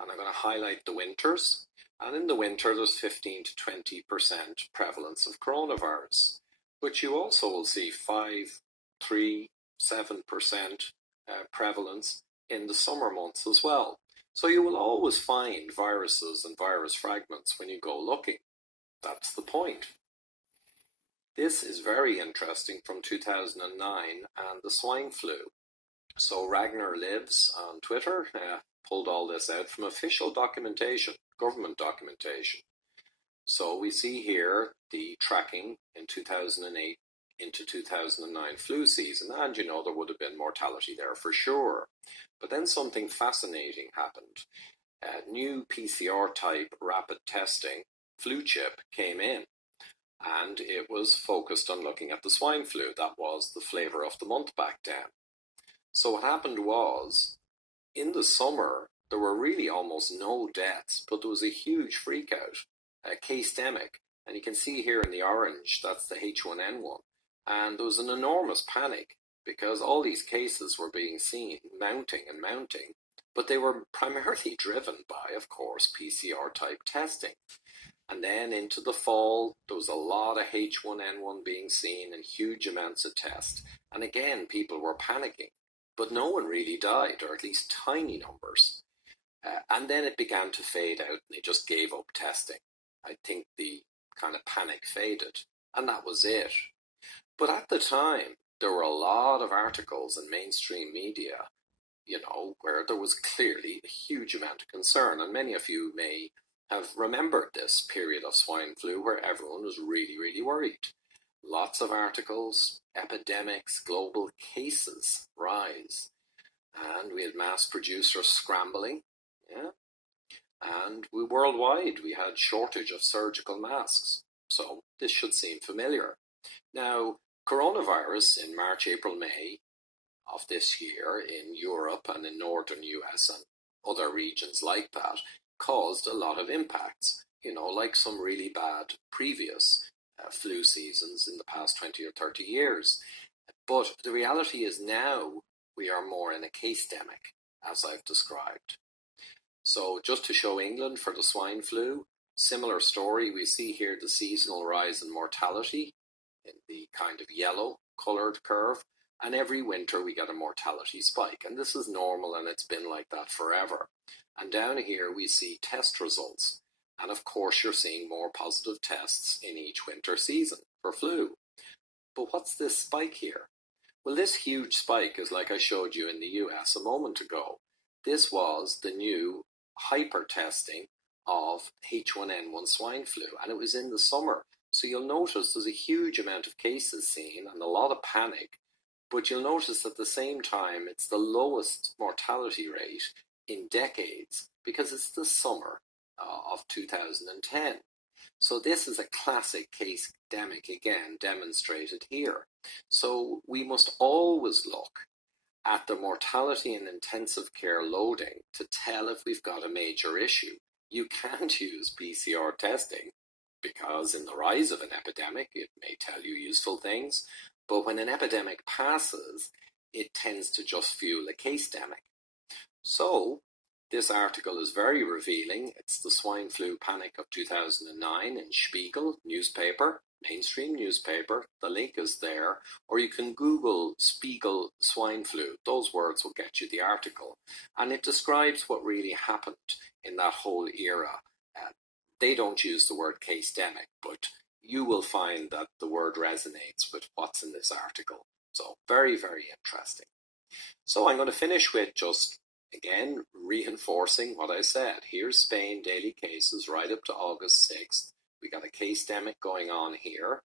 and I'm going to highlight the winters. And in the winter, there's 15 to 20% prevalence of coronavirus. But you also will see 5, 3, 7% prevalence in the summer months as well. So you will always find viruses and virus fragments when you go looking. That's the point. This is very interesting from 2009 and the swine flu. So Ragnar Lives on Twitter pulled all this out from official documentation, government documentation. So we see here the tracking in 2008 into 2009 flu season, and there would have been mortality there for sure. But then something fascinating happened. New PCR type rapid testing flu chip came in, and it was focused on looking at the swine flu. That was the flavor of the month back then. So what happened was, in the summer, there were really almost no deaths, but there was a huge freak out, a case-demic. And you can see here in the orange, that's the H1N1. And there was an enormous panic because all these cases were being seen mounting and mounting, but they were primarily driven by, of course, PCR type testing. And then into the fall, there was a lot of H1N1 being seen and huge amounts of tests. And again, people were panicking, but no one really died, or at least tiny numbers. And then it began to fade out, and they just gave up testing. I think the kind of panic faded, and that was it. But at the time, there were a lot of articles in mainstream media, where there was clearly a huge amount of concern, and many of you may have remembered this period of swine flu where everyone was really, really worried. Lots of articles, epidemics, global cases rise, and we had mass producers scrambling, and worldwide we had shortage of surgical masks. So this should seem familiar. Now, coronavirus in March, April, May of this year in Europe and in northern US and other regions like that caused a lot of impacts, like some really bad previous flu seasons in the past 20 or 30 years. But the reality is now we are more in a case-demic, as I've described. So just to show England for the swine flu, similar story. We see here the seasonal rise in mortality in the kind of yellow coloured curve. And every winter we get a mortality spike. And this is normal, and it's been like that forever. And down here we see test results. And of course you're seeing more positive tests in each winter season for flu. But what's this spike here? Well, this huge spike is like I showed you in the US a moment ago. This was the new hyper testing of H1N1 swine flu, and it was in the summer. So you'll notice there's a huge amount of cases seen and a lot of panic. But you'll notice at the same time it's the lowest mortality rate in decades because it's the summer of 2010. So this is a classic case-demic again demonstrated here. So we must always look at the mortality and intensive care loading to tell if we've got a major issue. You can't use PCR testing because in the rise of an epidemic it may tell you useful things. But when an epidemic passes, it tends to just fuel a case-demic. So this article is very revealing. It's the swine flu panic of 2009 in Spiegel newspaper, mainstream newspaper. The link is there. Or you can Google Spiegel swine flu. Those words will get you the article. And it describes what really happened in that whole era. They don't use the word case-demic, but you will find that the word resonates with what's in this article. So very, very interesting. So I'm going to finish with just, again, reinforcing what I said. Here's Spain daily cases right up to August 6th. We got a case-demic going on here.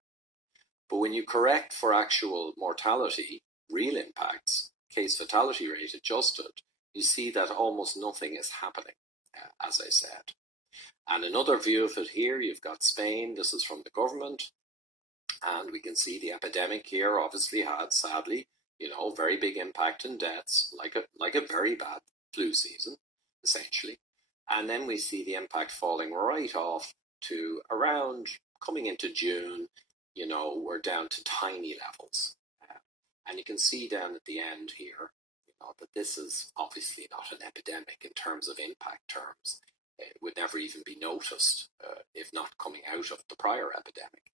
But when you correct for actual mortality, real impacts, case fatality rate adjusted, you see that almost nothing is happening, as I said. And another view of it here, you've got Spain. This is from the government. And we can see the epidemic here obviously had, sadly, very big impact in deaths, like a very bad flu season, essentially. And then we see the impact falling right off to around coming into June, we're down to tiny levels. And you can see down at the end here, that this is obviously not an epidemic in terms of impact terms. It would never even be noticed if not coming out of the prior epidemic.